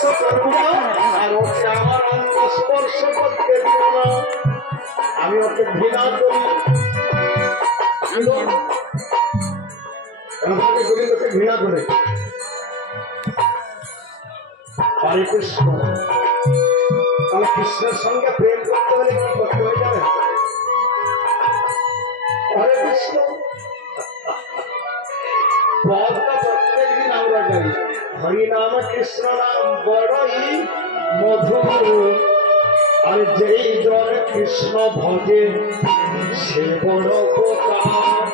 স্পর্শ করবো না, আর ওকে আমার অঙ্গ স্পর্শ করতে দিব না। আমি ওকে ঘৃণা করি। আমাকে গোবিন্দকে ঘৃণা করে। হরে কৃষ্ণ। তাহলে কৃষ্ণের সঙ্গে প্রেম করতে হলে কি করতে হয় জানেন? হরে কৃষ্ণ পদটা প্রত্যেকদিন আমরা গাই। হরি নাম কৃষ্ণ নাম বড়ই মধুর, আর যেই জন কৃষ্ণ ভজে সে বড় গোপাল।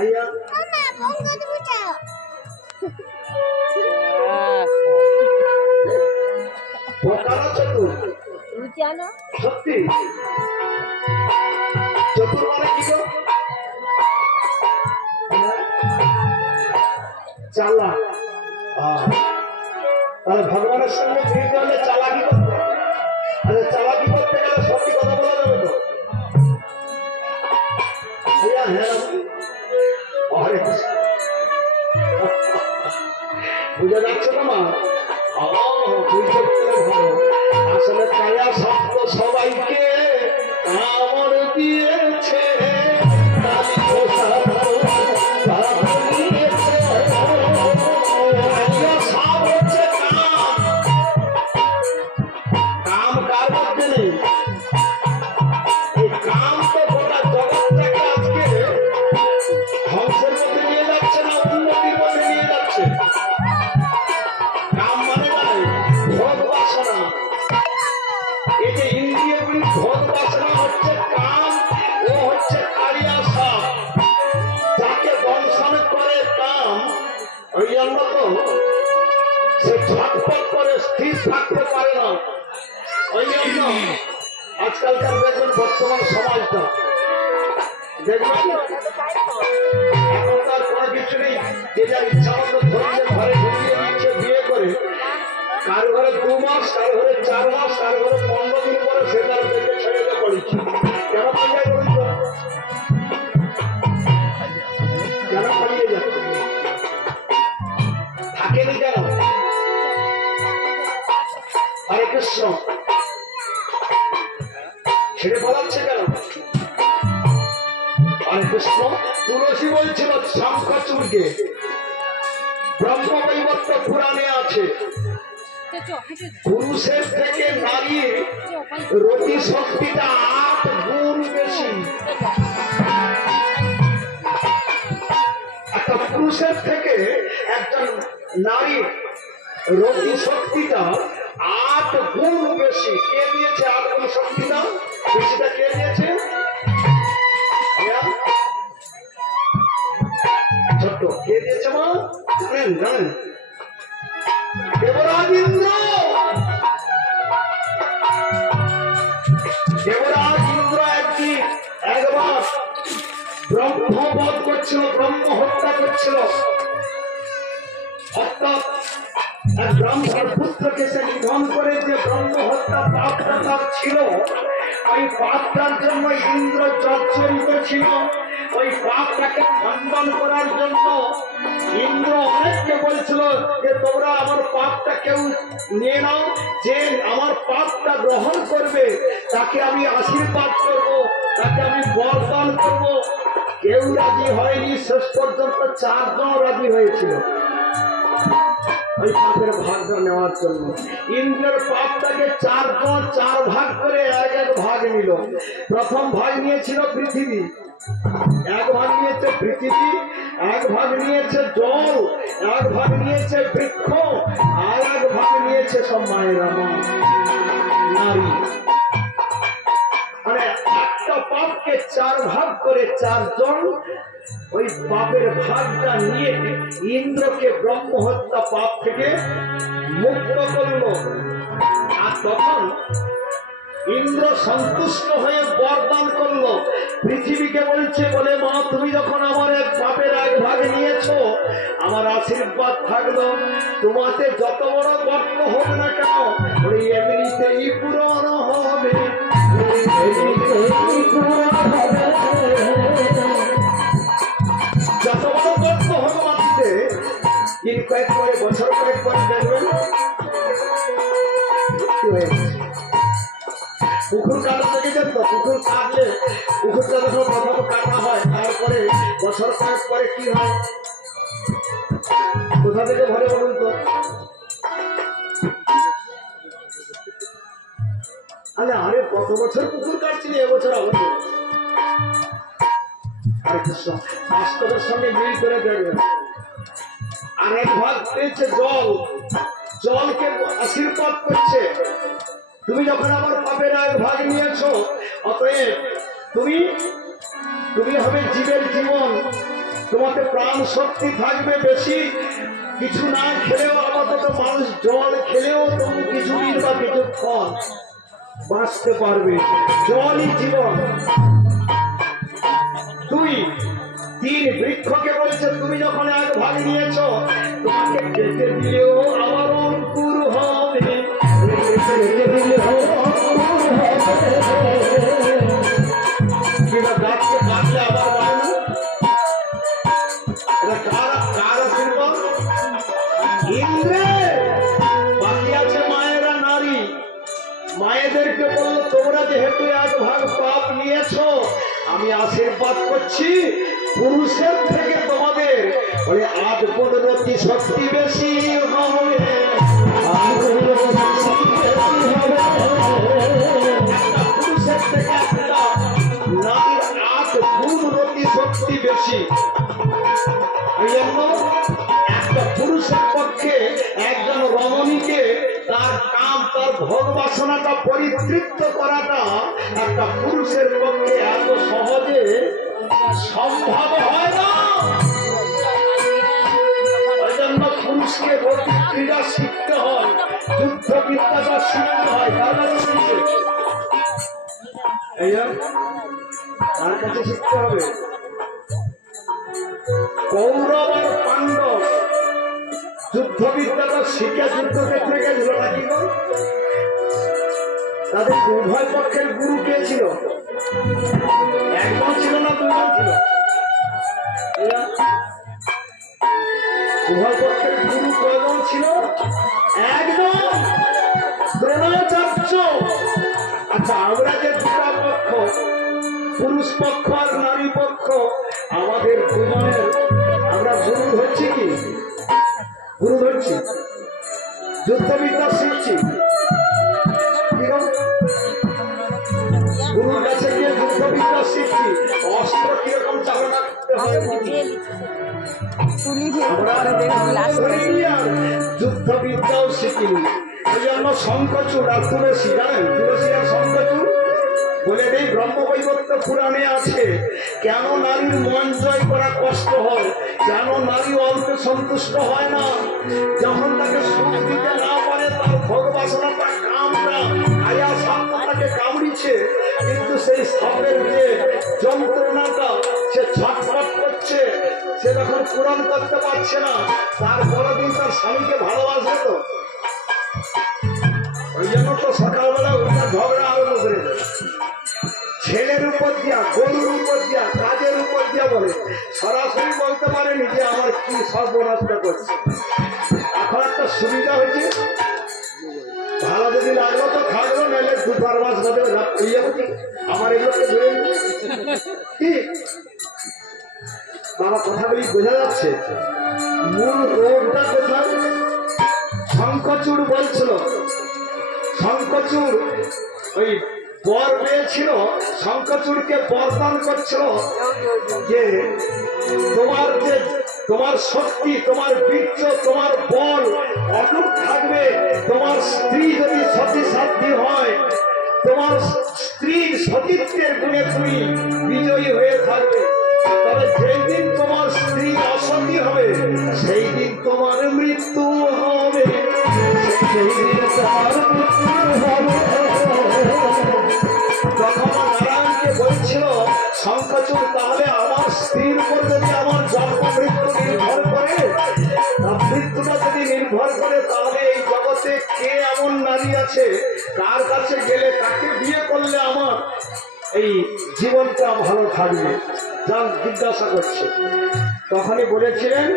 আইয়া চতুর সত্যি চতুর মানে কি গো? চালা। তাহলে ভগবানের সঙ্গে মিলতে হলে চালাকি করতে। আচ্ছা চালাকি করতে গেলে সত্যি কথা বলা যাবে তো? হ্যাঁ বুঝে যাচ্ছে না মা? বুঝতে পারলে ভালো। আসলে কায়া শব্দ সবাইকে কামড় দিয়েছে, কাম কার মধ্যে নেই? এই কাম তো গোটা জগৎটাকে আজকে ধ্বংসের মধ্যে নিয়ে যাচ্ছে না উন্নতির মধ্যে নিয়ে যাচ্ছে। কাম মানে নাই ভোগ বাসনা। এই যে ইন্দ্রিয়গুলি ভোগ বাসনা হচ্ছে কাম, ও হচ্ছে কালিয়া সাপ। যাকে দংশন করে কাম, ওই জন্য তো সে ছটফট করে স্থির থাকতে পারে না। ওই জন্য আজকালকার দেখবেন বর্তমান সমাজটা দেখবেন এখন তার কোনো কিছু নেই। যে যার ইচ্ছা মতো ধরলে ঘরে ঢুকিয়ে দিচ্ছে বিয়ে করে। কার ঘরে 2 মাস, কার ঘরে 4 মাস, কার ঘরে 15 দিন পরে সে তার দেখে ছেড়ে পড়েছে। কেন পালিয়ে পড়েছ? কেন পালিয়ে যাবে? থাকেনি কেন? হরে কৃষ্ণ ছেড়ে পালাচ্ছে কেন? হরে কৃষ্ণ। তুলসী বলছিল শঙ্খচূড়কে, ব্রহ্মবৈবর্ত পুরাণে আছে, পুরুষের থেকে নারীর রতি শক্তিটা 8 গুণ বেশি। একটা পুরুষের থেকে একজন নারীর রতি শক্তিটা 8 গুণ বেশি। কে দিয়েছে 8 গুণ শক্তিটা? বেশিটা কে দিয়েছে? ছোট্ট কে দিয়েছে মা? জানেন? জানেন? দেবরাজ ইন্দ্র। দেবরাজ ইন্দ্র একবার ব্রহ্মবধ করছিল, ব্রহ্ম হত্যা করছিল। অর্থাৎ এক ব্রাহ্মণ পুত্রকে সে নিধন করে যে ব্রহ্ম হত্যা পাপটা তার ছিল, ওই পাপটার জন্য ইন্দ্র জর্জরিত ছিল। ওই পাপটাকে খণ্ডন করার জন্য ইন্দ্র অনেককে বলছিল যে তোমরা আমার পাপটা কেউ নিয়ে নাও, যে আমার পাপটা গ্রহণ করবে তাকে আমি আশীর্বাদ করব, তাকে আমি বরদান করব। কেউ রাজি হয়নি। শেষ পর্যন্ত 4 জন রাজি হয়েছিল ওই পাপের ভাগটা নেওয়ার জন্য। ইন্দ্রের পাপটাকে 4 জন 4 ভাগ করে 1 ভাগ নিল। প্রথম ভাগ নিয়েছিল পৃথিবী, 1 ভাগ নিয়েছে পৃথিবী, 1 ভাগ নিয়েছে জল, 1 ভাগ নিয়েছে বৃক্ষ, আর 1 ভাগ নিয়েছে সব মায়েরা নারী। মানে একটা পাপকে 4 ভাগ করে 4 জন ওই পাপের ভাগটা নিয়ে ইন্দ্রকে ব্রহ্ম হত্যা পাপ থেকে মুক্ত করল। আর তখন ইন্দ্র সন্তুষ্ট হয়ে বরদান করলো। পৃথিবীকে বলছে বলে মা তুমি যখন আমার পাপের 1 ভাগ নিয়েছো, আমার আশীর্বাদ থাকলো তোমাতে যত বড় গর্ত হোক না কেন ওই এমনিতেই পূরণ হবে। যত বড় গর্ত হোক মাটিতে, কয়েক পরে বছর কয়েক পরে দেখবেন পুকুর কাটা থেকে যেত, পুকুর কাটলে পুকুরটা যখন প্রথম কাটা হয় তারপরে বছর কয়েক পরে কি হয় কোথা থেকে ভরে বলুন তো? আরে কত বছর পুকুর কাটছিলি, এবছর আবার বাস্তবের সঙ্গে মিল করে দেখবেন। আর এক ভাগ পেয়েছে জল, জলকে আশীর্বাদ করছে তুমি যখন আমার পাপের এক ভাগ নিয়েছো, অতএব তুমি তুমি হবে জীবের জীবন, তোমাকে প্রাণ শক্তি থাকবে বেশি। কিছু না খেলেও আপাতত মানুষ জল খেলেও তবু কিছুদিন বা কিছুক্ষণ বাঁচতে পারবে, জলই জীবন। দুই তিন বৃক্ষকে বলছে তুমি যখন এক ভাগ নিয়েছ, তোমাকে কেটে দিলেও আবার অঙ্কুর হবে, গাছকে কাটলে আবার হয় না। এটা কার আশীর্বাদ? ইন্দ্রের। বাকি আছে মায়েরা, নারী। মায়েদেরকে বলল তোমরা যেহেতু এক ভাগ পাপ নিয়েছ, আমি আশীর্বাদ করছি পুরুষের থেকে তোমাদের বলে 8 শক্তি বেশি হবে। পুরুষের থেকে নারীর 8 গুণ শক্তি বেশি। একটা পুরুষের পক্ষে একজন রমণীকে তার কাম, তার ভোগ বাসনাটা পরিতৃপ্ত করাটা একটা পুরুষের পক্ষে এত সহজে সম্ভব হয় না। ওই জন্য পুরুষকে ক্রীড়া শিখতে হয়, যুদ্ধ বিদ্যাটা শিখতে হয়। তার কাছে শিখতে হবে। কৌরব আর পাণ্ডব যুদ্ধবিদ্যাটা শিখে যুদ্ধক্ষেত্রে গেছিল নাকি? তাদের উভয় পক্ষের গুরু কে ছিল? একজন ছিল না দুজন ছিল? উভয় পক্ষের গুরু কয়জন ছিল? একজন, দ্রোণাচার্য। আচ্ছা, আমরা যে দুটা পক্ষ, পুরুষ পক্ষ আর নারী পক্ষ, আমাদের দুজনের আমরা গুরু ধরছি কি? গুরু ধরছি, যুদ্ধবিদ্যা শিখছি। গুরুর কাছে গিয়ে যুদ্ধবিদ্যা শিখছি, অস্ত্র কিরকম চালনা করতে হয় যুদ্ধবিদ্যাও শিখিনি। এই জন্য শঙ্খচূড় আর তুলসী, জানেন তুলসী আর শঙ্খচূড় বলে নেই, ব্রহ্মবৈবর্ত পুরাণে আছে কেন নারীর মন জয় করা কষ্ট হয়, কেন নারী অল্পে সন্তুষ্ট হয় না। যখন তাকে সুখ দিতে না পারে, তার ভোগ বাসনাটা, কামটা, আয়া সাপটা তাকে কামড়িছে, কিন্তু সেই সাপের যে যন্ত্রণাটা সে ছটফট করছে, সে যখন পূরণ করতে পারছে না, তার পরদিন তার স্বামীকে ভালোবাসে তো। ওই জন্য তো সকালবেলা ওটা ঝগড়া আরম্ভ করে দেয়, ছেলের উপর দিয়া, গরুর উপর দিয়া, কাজের উপর দিয়া বলে, সরাসরি বলতে পারেনি যে আমার কি সর্বনাশটা করছে। এখন একটা সুবিধা হয়েছে, ভালো যদি লাগলো তো খাগলো, নাহলে 2-4 মাস বাদে আমার এগুলোকে ধরে কি বাবা কথাগুলি বোঝা যাচ্ছে। মূল রোগটা কোথায়? শঙ্খচূড় বলছিল, শঙ্খচূড় ওই বর পেয়েছিল, শঙ্খচূড়কে বরদান করছিল যে তোমার শক্তি, তোমার বীর্য, তোমার বল অটুট থাকবে। তোমার স্ত্রী যদি সতী সাধ্যী হয়, তোমার স্ত্রীর সতীত্বের গুণে তুমি বিজয়ী হয়ে থাকবে। তবে যেই দিন তোমার স্ত্রী অসতী হবে, সেই দিন তোমার মৃত্যু হবে, সেই দিন তোমার মৃত্যু হবে। তখন নারায়ণকে বলছিল শঙ্খচূড়, তাহলে আমার স্ত্রীর উপর যদি আমার জন্ম মৃত্যু নির্ভর করে, মৃত্যুটা যদি নির্ভর করে, তাহলে এই জগতে কে এমন নারী আছে, কার কাছে গেলে, কাকে বিয়ে করলে আমার এই জীবনটা ভালো থাকবে? যান জিজ্ঞাসা করছে। তখনই বলেছিলেন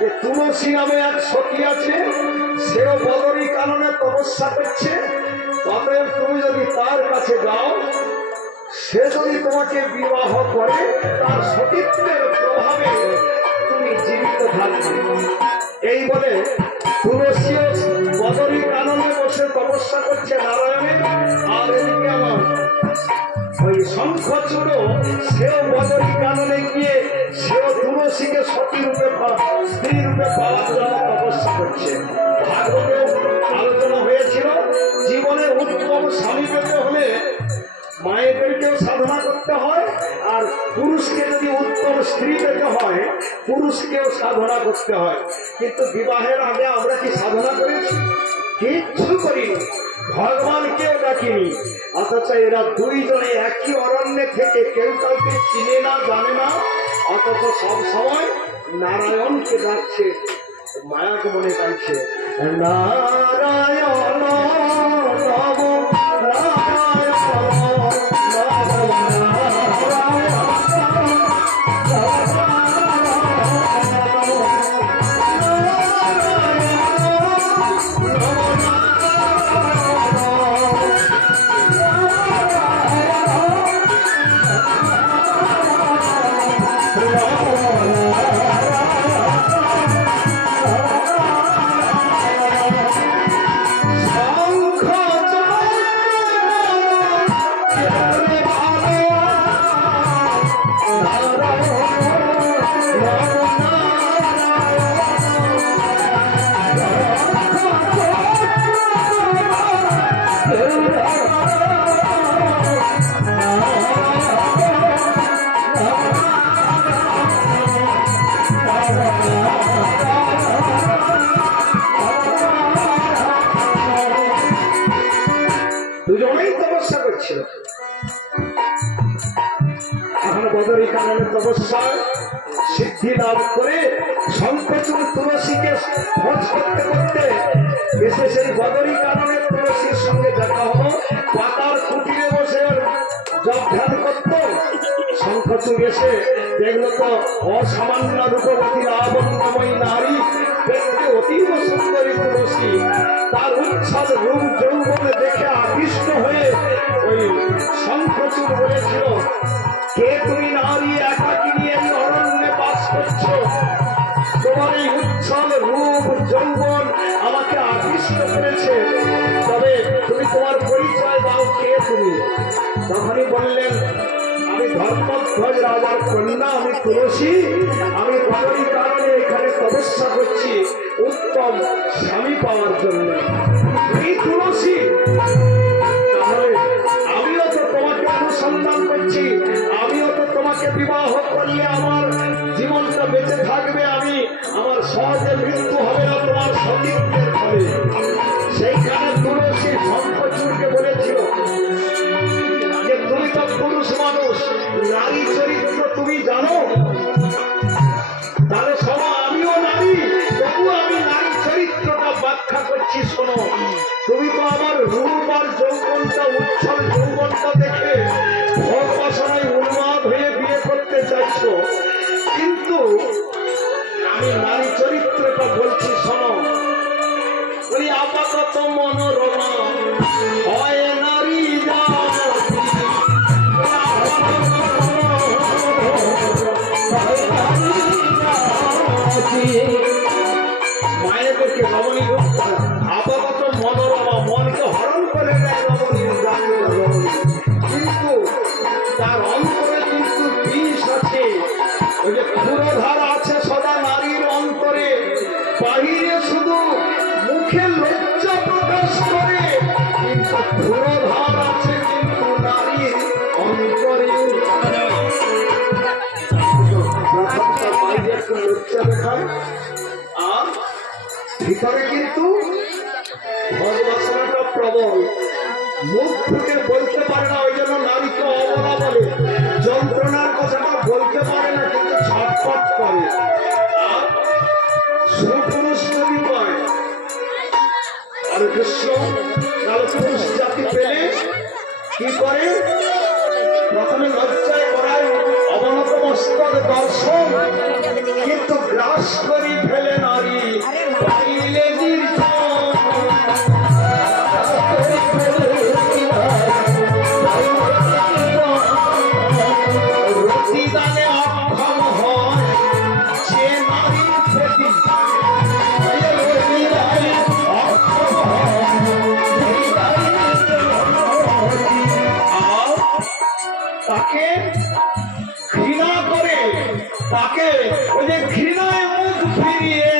যে তুলসী নামে এক সতী আছে, সেও বদরী কাননে তপস্যা করছে, অতএব তুমি যদি তার কাছে যাও, সে যদি তোমাকে বিবাহ করে, তার সতীত্বের প্রভাবে তুমি জীবিত থাকবে। এই বলে তুলসীও বদরী কাননে বসে তপস্যা করছে নারায়ণের, আর এদিকে আমার ওই শঙ্খচূড় সেও বদরী কাননে গিয়ে সেও তুলসীকে সতী রূপে স্ত্রী রূপে পাওয়ার জন্য তপস্যা করছে। ভাগবতে আলোচনা হয়েছিল জীবনের উত্তম স্বামী পেতে হলে মায়েদেরকেও সাধনা করতে হয়, আর পুরুষকে যদি উত্তম স্ত্রী পেতে হয় পুরুষকেও সাধনা করতে হয়। কিন্তু বিবাহের আগে আমরা কি সাধনা করেছি? কিচ্ছু করিনি, ভগবানকেও ডাকিনি। অথচ এরা দুইজনে একই অরণ্যে থেকে কেউ কাউকে চিনে না, জানে না, অথচ সব সময় নারায়ণকে ডাকছে, মায়াকে মনে কাঁদছে, নারায়ণ নমঃ তপস্যায় সিদ্ধি লাভ করে শঙ্খচূড় তুলসীকে খোঁজ করতে করতে এসে সেই বদরী কাননে তুলসীর সঙ্গে দেখা হলো। পাতার কুটিরে বসে জপ ধ্যান করত। শঙ্খচূড় এসে দেখলো তো অসামান্য রূপবতী লাবণ্যময়ী নারী, দেখতে অতীব সুন্দরী তুলসী। তার উচ্ছ্বাস রূপ যৌবনে দেখে আকৃষ্ট হয়ে ওই শঙ্খচূড় বলেছিল, কে তুমি নারী, একাকিনী এই অরণ্যে বাস করছো? তোমার এই উচ্ছল রূপ যৌবন আমাকে আকৃষ্ট করেছে, তবে তুমি তোমার পরিচয় দাও, কে তুমি? তখনই বললেন, আমি ধর্মধ্বজ রাজার কন্যা, আমি তুলসী, আমি বদরী কারণে এখানে তপস্যা করছি উত্তম স্বামী পাওয়ার জন্য। এই তুলসী, তাহলে আমিও তো তোমাকে অনুসন্ধান করছি, আমিও তো তোমাকে বিবাহ করলে আমার জীবনটা বেঁচে থাকবে, আমি আমার সহজে মৃত্যু হবে না তোমার সতীত্বের ফলে। সেইখানে তুলসী শঙ্খচূড়কে বলেছিল যে তুমি তো পুরুষ মানুষ, নারী চরিত্র তুমি জানো, তাহলে শোনো, আমিও নারী, তবু আমি নারী চরিত্রটা ব্যাখ্যা করছি, শোনো। তুমি তো আমার রূপ আর যৌবনটা, উচ্ছল যৌবনটা দেখে ভোগ বাসনায় উন্মাদ হয়ে বিয়ে করতে চাইছো, কিন্তু আমি নারী চরিত্রটা বলছি, শোনো। ওই আপাতত মনোরমা হয় নারী মায়েদেরকে রমণী আপাতত মনোরমা, মনকে হরণ করে দেয় রমণী, কিন্তু তার অন্তরে কিন্তু বিষ আছে। ওই যে ক্ষুরধার আছে সদা নারীর অন্তরে, বাহিরে শুধু মুখে লজ্জা প্রকাশ করে, কিন্তু ক্ষুরধার আছে কিন্তু নারীর অন্তরে। লজ্জা দেখায় আর ভিতরে কিন্তু ভগবাসনাটা প্রবল, মুখ ফুটে বলতে পারে না, ওই জন্য নারীকে অবলা বলে। যন্ত্রণার কথাটা বলতে পারে না, কিন্তু ছটফট করে। আর সুপুরুষ যদি পায়, আর কৃষ্ণ কালপুরুষ জাতি পেলে কি করে? প্রথমে লজ্জায় করায় অবনত মস্তক দর্শন, কিন্তু গ্রাস করি ফেলে নারী পাইলে রতিদানে অক্ষম হয় সে নারী প্রতি তাকে ঘৃণা করে তাকে ওই যে ঘৃণায় মুখ ফিরিয়ে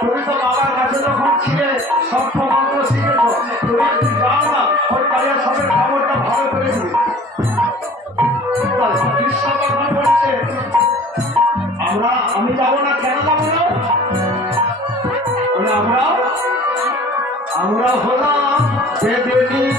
তুমি তো বাবার কাছে যখন ছিলে সব মন্ত্র শিখেছ, তুমি একদিন যাও না ওই কালিয়া সবের খবরটা ভালো করে দিবে। আমি যাবো না, কেন যাবো না? আমরা হলাম বেদে নিয়ে